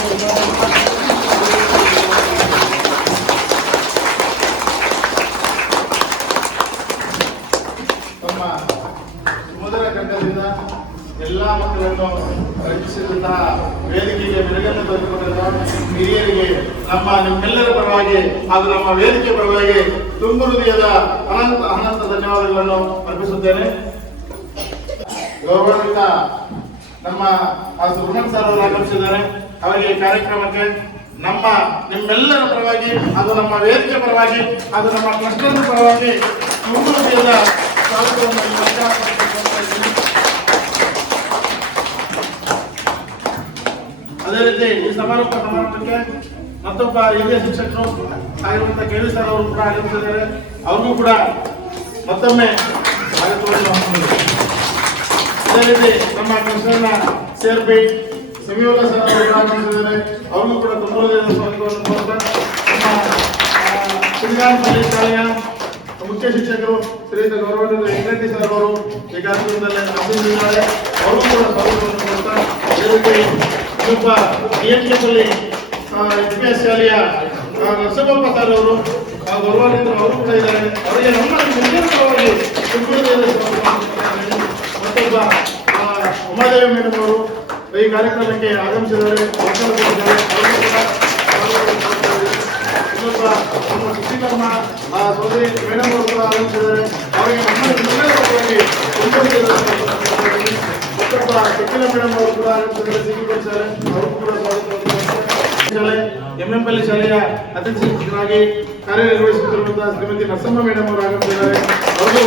ತಮ್ಮ ಸುಮಧುರ ಕಂಠದಿಂದ ಎಲ್ಲ ಮಕ್ಕಳನ್ನು ರಚಿಸಿದಂತಹ ವೇದಿಕೆಗೆ ಬೆಳಗನ್ನು ತಂದುಕೊಂಡಂತಹ ಹಿರಿಯರಿಗೆ ನಿಮ್ಮೆಲ್ಲರ ಪರವಾಗಿ ಹಾಗೂ ನಮ್ಮ ವೇದಿಕೆ ಪರವಾಗಿ ತುಂಬು ಹೃದಯದ ಅನಂತ ಅನಂತ ಧನ್ಯವಾದಗಳನ್ನು ಅರ್ಪಿಸುತ್ತೇನೆ. ಗೌರವಾನ್ವಿತ ನಮ್ಮ ಸುಬ್ರಹ್ಮಣ್ಯ ಸರ್ ಅವರು ಆಗಮಿಸಿದ್ದಾರೆ. ಅವರಿಗೆ ಈ ಕಾರ್ಯಕ್ರಮಕ್ಕೆ ನಿಮ್ಮೆಲ್ಲರ ಪರವಾಗಿ ಅದು ನಮ್ಮ ವೇದಿಕೆ ಪರವಾಗಿ ಅದು ನಮ್ಮ ಕ್ಲಸ್ಟರ್ ಪರವಾಗಿ ತುಂಬ ಹೃದಯದ ಸ್ವಾಗತವನ್ನು ಈ ವರ್ಷ ಕೊಡ್ತಾ ಇದ್ದೀನಿ. ಅದೇ ರೀತಿ ಈ ಸಮಾರಂಭಕ್ಕೆ ಮತ್ತೊಬ್ಬ ಹಿರಿಯ ಶಿಕ್ಷಕರು ಆಗಿರುವಂತಹ ಕೆವಿ ಸರ್ ಅವರು ಕೂಡ ಆಗಮಿಸಿದ್ದಾರೆ. ಅವ್ರಿಗೂ ಕೂಡ ಮತ್ತೊಮ್ಮೆ ಸ್ವಾಗತವನ್ನು ಹಾಕಿದ್ದಾರೆ. ಅದೇ ರೀತಿ ನಮ್ಮ ಕೃಷ್ಣನ ಸೇರ್ಪಿ ಸಮಿಯೋಲ ಸರ್ ಅವರು ಆಗಮಿಸಿದ್ದಾರೆ. ಅವ್ರಿಗೂ ಕೂಡ ತುಂಬ ಸ್ವಾಗತವನ್ನು ಕೋರ್ತಾ ನಮ್ಮ ಸಿರಿಗಾನಪಲ್ಲಿ ಶಾಲೆಯ ಮುಖ್ಯ ಶಿಕ್ಷಕರು ಶ್ರೀಯುತ ಗೌರವಾನ್ವಿತ ಇಂಗ್ರೆಡ್ಡಿ ಸರ್ ಅವರು ಈ ಕಾರ್ಯಕ್ರಮದಲ್ಲಿ ಆಗಮಿಸಿದ್ದಾರೆ. ಅವ್ರಿಗೂ ಕೂಡ ಸ್ವಾಗತವನ್ನು ಕೋರ್ತಾ ಅದೇ ರೀತಿ ಇನ್ನೊಬ್ಬ DHKಪಲ್ಲಿ FPS ಶಾಲೆಯ ನರಸಿಂಹಪ್ಪ ಸರ್ ಅವರು ಗೌರವಾನ್ವಿತರು ಅವರು ಕೂಡ ಇದ್ದಾರೆ. ಅವರಿಗೆ ನಮ್ಮ ಪರವಾಗಿ ಮತ್ತೊಬ್ಬ ಉಮಾದೇವಿ ಮೇಡಮ್ ಅವರು ಈ ಕಾರ್ಯಕ್ರಮಕ್ಕೆ ಆಗಮಿಸಿದ್ದಾರೆ, ಮಾತನಾಡುತ್ತಿದ್ದಾರೆ. ಇನ್ನೊಬ್ಬ ನಮ್ಮ ಶಿಕ್ಷಕಮ್ಮ ಸೋದರಿ ಮೇಡಮ್ ಅವರು ಕೂಡ ಆಗಮಿಸಿದ್ದಾರೆ. ಅವರಿಗೆ ನಮ್ಮ ಪರವಾಗಿ ಮತ್ತೊಬ್ಬ ಶಕಿಲ ಮೇಡಮ್ ಅವರು ಕೂಡ ಆಗಮಿಸಿದ್ದಾರೆ. ಸಿಗಿಪಲ್ಲಿ ಶಾಲೆ ಅವರು ಕೂಡ ಶಾಲೆ MMಪಲ್ಲಿ ಶಾಲೆಯ ಅತಿಥಿ ಶಿಕ್ಷಕರಾಗಿ ಕಾರ್ಯನಿರ್ವಹಿಸುತ್ತಿರುವಂತಹ ಶ್ರೀಮತಿ ನರಸಮ್ಮ ಮೇಡಮ್ ಅವರು ಆಗಮಿಸಿದ್ದಾರೆ. ಅವರು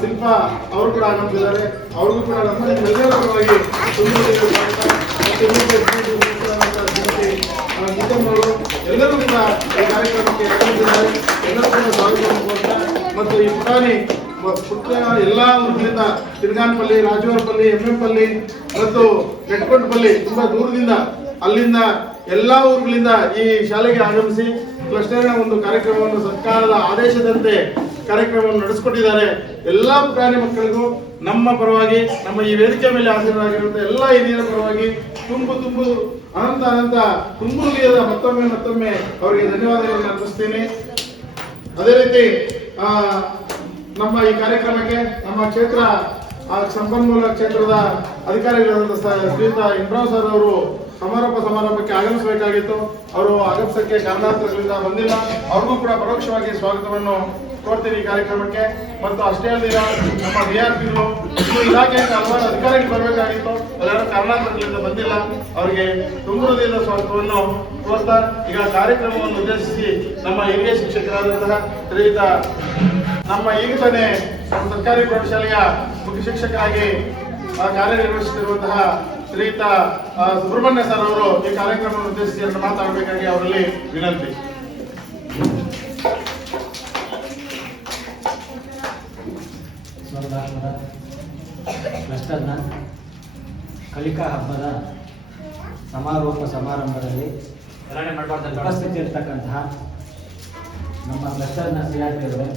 ಶಿಲ್ಪಾ ಅವರು ಕೂಡ ಆಗಮಿಸಿದ್ದಾರೆ. ಅವ್ರಿಗೂ ಕೂಡ ನಮ್ಮ ಎಲ್ಲರ ಪರವಾಗಿ ಎಲ್ಲರೂ ಕೂಡ ಈ ಕಾರ್ಯಕ್ರಮಕ್ಕೆ ಆಗಮಿಸಿದ್ದಾರೆ. ಎಲ್ಲರೂ ಕೂಡ ಸ್ವಾಗತವನ್ನು ಕೋರ್ತಾ ಮತ್ತು ಈ ಪುಟ್ಟ ಎಲ್ಲ ಊರುಗಳಿಂದ ತಿರುಗಾನಪಲ್ಲಿ, ರಾಜವರಪಲ್ಲಿ, MMಪಲ್ಲಿ ಮತ್ತು ನೆಟ್ಕೊಂಡಪಲ್ಲಿ ತುಂಬಾ ದೂರದಿಂದ ಅಲ್ಲಿಂದ ಎಲ್ಲಾ ಊರುಗಳಿಂದ ಈ ಶಾಲೆಗೆ ಆಗಮಿಸಿ ಕ್ಲಸ್ಟರ್ನ ಒಂದು ಕಾರ್ಯಕ್ರಮವನ್ನು ಸರ್ಕಾರದ ಆದೇಶದಂತೆ ಕಾರ್ಯಕ್ರಮವನ್ನು ನಡೆಸಿಕೊಟ್ಟಿದ್ದಾರೆ. ಎಲ್ಲಾ ಪುಟಾಣಿ ಮಕ್ಕಳಿಗೂ ನಮ್ಮ ಪರವಾಗಿ ನಮ್ಮ ಈ ವೇದಿಕೆ ಮೇಲೆ ಹಾಜರಾಗಿರುವಂತಹ ಎಲ್ಲ ಹಿರಿಯರ ಪರವಾಗಿ ತುಂಬ ಅನಂತ ತುಂಬ ಹೃದಯದ ಮತ್ತೊಮ್ಮೆ ಅವರಿಗೆ ಧನ್ಯವಾದಗಳನ್ನು ಅರ್ಪಿಸ್ತೀನಿ. ಅದೇ ರೀತಿ ನಮ್ಮ ಈ ಕಾರ್ಯಕ್ರಮಕ್ಕೆ ನಮ್ಮ ಕ್ಷೇತ್ರ ಸಂಪನ್ಮೂಲ ಕ್ಷೇತ್ರದ ಅಧಿಕಾರಿಗಳಾದಂತಹ ಶ್ರೀಯುತ ಇಮ್ರಾನ್ ಸರ್ ಅವರು ಸಮಾರಂಭಕ್ಕೆ ಆಗಮಿಸಬೇಕಾಗಿತ್ತು. ಅವರು ಆಗಮಿಸಕ್ಕೆ ಕಾರಣಾಂತರಗಳಿಂದ ಬಂದಿಲ್ಲ. ಅವ್ರಿಗೂ ಕೂಡ ಪರೋಕ್ಷವಾಗಿ ಸ್ವಾಗತವನ್ನು ಕೋರ್ತೀನಿ ಈ ಕಾರ್ಯಕ್ರಮಕ್ಕೆ. ಮತ್ತು ಅಷ್ಟೇ ಅಲ್ಲದೆ ನಮ್ಮ DRPಗಳು ಇಲಾಖೆಯಿಂದ ಹಲವಾರು ಅಧಿಕಾರಿಗಳು ಬರಬೇಕಾಗಿತ್ತು, ಅದರ ಕಾರಣಾಂತರಗಳಿಂದ ಬಂದಿಲ್ಲ. ಅವರಿಗೆ ತುಂಬ ಹೃದಯದ ಸ್ವಾಗತವನ್ನು ಕೋರ್ತಾ ಈಗ ಕಾರ್ಯಕ್ರಮವನ್ನು ಉದ್ದೇಶಿಸಿ ನಮ್ಮ ಹಿರಿಯ ಶಿಕ್ಷಕರಾದಂತಹ ಶ್ರೀಯುತ ನಮ್ಮ ಈಗ ತಾನೇ ಸರ್ಕಾರಿ ಪ್ರೌಢಶಾಲೆಯ ಮುಖ್ಯ ಶಿಕ್ಷಕರಾಗಿ ಕಾರ್ಯನಿರ್ವಹಿಸುತ್ತಿರುವಂತಹ ಶ್ರೀಯುತ ಸುಬ್ರಹ್ಮಣ್ಯ ಸರ್ ಅವರು ಈ ಕಾರ್ಯಕ್ರಮವನ್ನು ಉದ್ದೇಶಿಸಿ ಮಾತಾಡಬೇಕಾಗಿ ಅವರಲ್ಲಿ ವಿನಂತಿ. ಕ್ಲಸ್ಟರ್ನ ಕಲಿಕಾ ಹಬ್ಬದ ಸಮಾರೋಪ ಸಮಾರಂಭದಲ್ಲಿ ಉಪಸ್ಥಿತಿರ್ತಕ್ಕಂತಹ ನಮ್ಮ ಕ್ಲಸ್ಟರ್ನ ಸಿಆರ್ಪಿಗಳು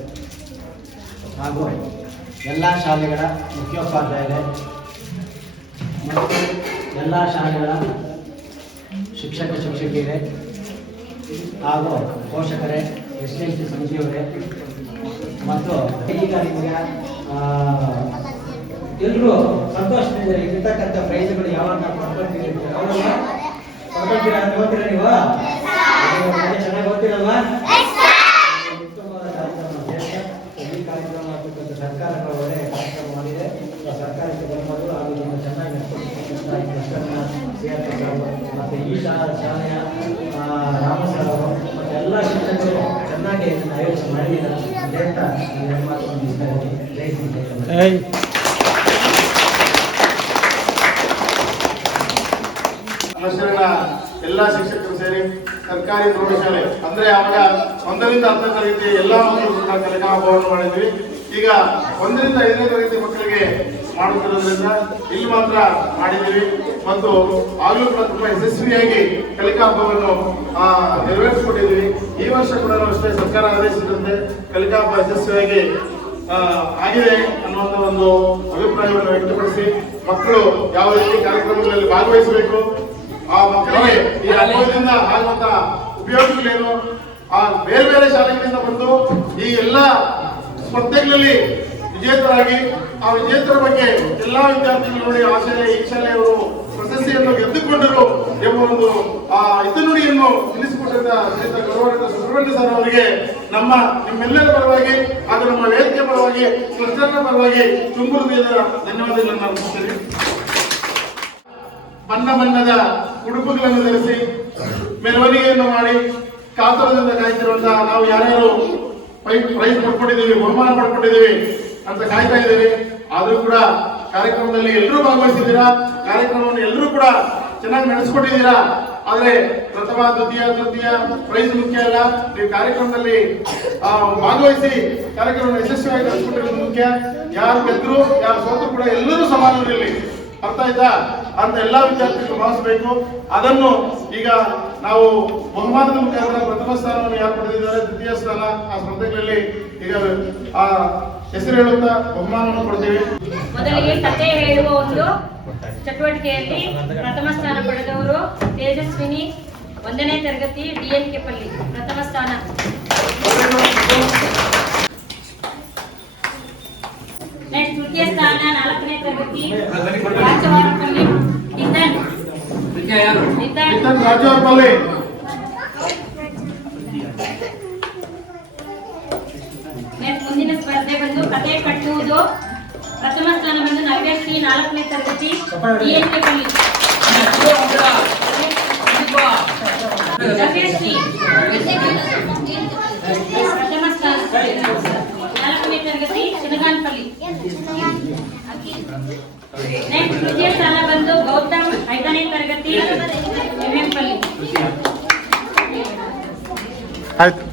ಹಾಗೂ ಎಲ್ಲ ಶಾಲೆಗಳ ಮುಖ್ಯೋಪಾಧ್ಯಾಯರೇ ಮತ್ತು ಎಲ್ಲ ಶಾಲೆಗಳ ಶಿಕ್ಷಕಿಯರೇ ಹಾಗೂ ಪೋಷಕರೇ, SLC ಸಮಿತಿಯವರೇ ಮತ್ತು ಈಗ ನಿಮಗೆ ಎಲ್ಲರೂ ಸಂತೋಷದಿಂದ ಇರ್ತಕ್ಕಂಥ ಪ್ರೈಸ್ಗಳು ಯಾವಾಗ ಪಡ್ಕೊಳ್ತೀರಿ ಅಂತ ಓದ್ತೀರಾ ನೀವು? ಚೆನ್ನಾಗಿ ಓದ್ತಿರಲ್ವಾ? ಉತ್ತಮವಾದ ಕಾರ್ಯಕ್ರಮ ಈ ಕಾರ್ಯಕ್ರಮ ಆಗ್ತಕ್ಕಂಥ ಸರ್ಕಾರಗಳು ಒಳ್ಳೆಯ ಕಾರ್ಯಕ್ರಮ ಮಾಡಿದೆ. ಸರ್ಕಾರಕ್ಕೆ ಧನ್ಯವಾದಗಳು ಹಾಗೂ ತುಂಬ ಚೆನ್ನಾಗಿ ಮತ್ತು ಈ ಶಾಲೆಯ ರಾಮ ಸರ್ ಅವರು ಮತ್ತು ಎಲ್ಲ ಶಿಕ್ಷಕರು ಚೆನ್ನಾಗಿ ಆಯೋಜನೆ ಮಾಡಿದ್ದಾರೆ ಅಂತ ಹೇಳ್ತಾ ಜೈ ಹಿಂದ್. ಕ್ಲಸ್ಟರ್ನ ಎಲ್ಲ ಶಿಕ್ಷಕರು ಸೇರಿ ಸರ್ಕಾರಿ ಪ್ರೌಢಶಾಲೆ ಅಂದ್ರೆ ಆವಾಗ 1ರಿಂದ 10ನೇ ತರಗತಿ ಎಲ್ಲ ಮಕ್ಕಳು ಕೂಡ ಕಲಿಕಾ ಹಬ್ಬವನ್ನು ಮಾಡಿದ್ವಿ. ಈಗ 1ರಿಂದ 5ನೇ ತರಗತಿ ಮಕ್ಕಳಿಗೆ ಮಾಡುತ್ತಿರೋದ್ರಿಂದ ಇಲ್ಲಿ ಮಾತ್ರ ಮಾಡಿದ್ದೀವಿ ಮತ್ತು ಆಗಲೂ ಕೂಡ ತುಂಬಾ ಯಶಸ್ವಿಯಾಗಿ ಕಲಿಕಾ ಹಬ್ಬವನ್ನು ನೆರವೇರಿಸಿಕೊಂಡಿದ್ದೀವಿ. ಈ ವರ್ಷ ಕೂಡ ಅಷ್ಟೇ ಸರ್ಕಾರ ಆದೇಶಿಸಿದಂತೆ ಕಲಿಕಾ ಹಬ್ಬ ಯಶಸ್ವಿಯಾಗಿ ಆಗಿದೆ ಅನ್ನುವಂಥ ಒಂದು ಅಭಿಪ್ರಾಯವನ್ನು ವ್ಯಕ್ತಪಡಿಸಿ ಮಕ್ಕಳು ಯಾವ ರೀತಿ ಕಾರ್ಯಕ್ರಮಗಳಲ್ಲಿ ಭಾಗವಹಿಸಬೇಕು, ಆ ಮಕ್ಕಳಿಗೆ ಈ ಹಬ್ಬದಿಂದ ಆಗುವಂತ ಉಪಯೋಗಗಳೇನು, ಬೇರೆ ಬೇರೆ ಶಾಲೆಗಳಿಂದ ಬಂದು ಈ ಎಲ್ಲ ಸ್ಪರ್ಧೆಗಳಲ್ಲಿ ವಿಜೇತರಾಗಿ ಆ ವಿಜೇತರ ಬಗ್ಗೆ ಎಲ್ಲಾ ವಿದ್ಯಾರ್ಥಿಗಳು ನೋಡಿ ಆ ಶಾಲೆ ಈ ಶಾಲೆಯವರು ಪ್ರಶಸ್ತಿ ಪ್ರಶಸ್ತಿಯನ್ನು ಗೆದ್ದುಕೊಂಡರು ಎಂಬ ಒಂದು ಹಿತನುಡಿಯನ್ನು ತಿಳಿಸಿಕೊಟ್ಟಿದ್ದ ಶ್ರೀಯುತ ಗೌರವಾನ್ವಿತ ಸುಬ್ರಹ್ಮಣ್ಯ ಸರ್ ಅವರಿಗೆ ನಿಮ್ಮೆಲ್ಲರ ಪರವಾಗಿ ಹಾಗೂ ನಮ್ಮ ವೇದಿಕೆ ಪರವಾಗಿ ಕ್ಲಸ್ಟರ್ನ ಪರವಾಗಿ ತುಂಬು ಹೃದಯದ ಧನ್ಯವಾದಗಳನ್ನು ಅರ್ಪಿಸುತ್ತೇನೆ. ಬಣ್ಣ ಬಣ್ಣದ ಉಡುಪುಗಳನ್ನು ಧರಿಸಿ ಮೆರವಣಿಗೆಯನ್ನು ಮಾಡಿ ಕಾತುರದಿಂದ ಕಾಯ್ತಿರುವಂತಹ ನಾವು ಯಾರ್ಯಾರು ಪ್ರೈಸ್ ಪಡ್ಕೊಂಡಿದ್ದೀವಿ, ಬಹುಮಾನ ಪಡ್ಕೊಂಡಿದ್ದೀವಿ ಅಂತ ಕಾಯ್ತಾ ಇದ್ದೀವಿ. ಆದ್ರೂ ಕೂಡ ಕಾರ್ಯಕ್ರಮದಲ್ಲಿ ಎಲ್ಲರೂ ಭಾಗವಹಿಸಿದ್ದೀರಾ, ಕಾರ್ಯಕ್ರಮವನ್ನು ಎಲ್ಲರೂ ಕೂಡ ಚೆನ್ನಾಗಿ ನಡೆಸ್ಕೊಟ್ಟಿದ್ದೀರಾ. ಆದ್ರೆ ಪ್ರಥಮ, ದ್ವಿತೀಯ, ತೃತೀಯ ಪ್ರೈಸ್ ಮುಖ್ಯ ಅಲ್ಲ. ನೀವು ಕಾರ್ಯಕ್ರಮದಲ್ಲಿ ಭಾಗವಹಿಸಿ ಕಾರ್ಯಕ್ರಮ ಯಶಸ್ವಿಯಾಗಿ ನಡೆಸ್ಕೊಟ್ಟಿರೋದು ಮುಖ್ಯ. ಯಾರು ಗೆದ್ರು ಯಾರು ಸೋತರು ಕೂಡ ಎಲ್ಲರೂ ಸಮಾನರಲ್ಲಿ, ಅರ್ಥ ಆಯ್ತಾ ಅಂತ ಎಲ್ಲಾ ವಿದ್ಯಾರ್ಥಿಗಳು ಭಾವಿಸಬೇಕು. ಅದನ್ನು ಈಗ ನಾವು ಬಹುಮಾನದ ಮುಖಾಂತರ ಪ್ರಥಮ ಸ್ಥಾನವನ್ನು ಯಾರು ಪಡೆದಿದ್ದಾರೆ, ದ್ವಿತೀಯ ಸ್ಥಾನ ಆ ಸ್ಪರ್ಧೆಗಳಲ್ಲಿ ಈಗ ಆ ಹೆಸರು ಹೇಳುತ್ತಾ ಬಹುಮಾನವನ್ನು ಕೊಡ್ತೀವಿ. ಮೊದಲಿಗೆ ಕಥೆ ಹೇಳುವ ಒಂದು ಚಟುವಟಿಕೆಯಲ್ಲಿ ಪ್ರಥಮ ಸ್ಥಾನ ಪಡೆದವರು ತೇಜಸ್ವಿನಿ, 1ನೇ ತರಗತಿ, DNK ಪಲ್ಲಿ ಪ್ರಥಮ ಸ್ಥಾನ. ನೆಕ್ಸ್ಟ್ ತೃತೀಯ ಸ್ಥಾನ 4ನೇ ತರಗತಿ, ರಾಜವಾರಪಲ್ಲಿ ನಿಧನ್ ರಾಜವಾರಪಲ್ಲಿ. ನೆಕ್ಸ್ಟ್ ಮುಂದಿನ ಸ್ಪರ್ಧೆ ಬಂದು ಕಥೆ ಕಟ್ಟುವುದು. ಪ್ರಥಮ ಸ್ಥಾನ ಬಂದು ನವ್ಯಶ್ರೀ, 4ನೇ ತರಗತಿ, DNK ಪಲ್ಲಿ. ನವ್ಯಶ್ರೀ ಪ್ರಥಮ ಸ್ಥಾನ, 4ನೇ ತರಗತಿ, ಚಿನಗಾನ್ಪಲ್ಲಿ. ನೆಕ್ಸ್ಟ್ ತೃತೀಯ ಸ್ಥಾನ ಬಂದು ಗೌತಮ್, 5ನೇ ತರಗತಿ, MM ಪಲ್ಲಿ. ಆಯ್ತು.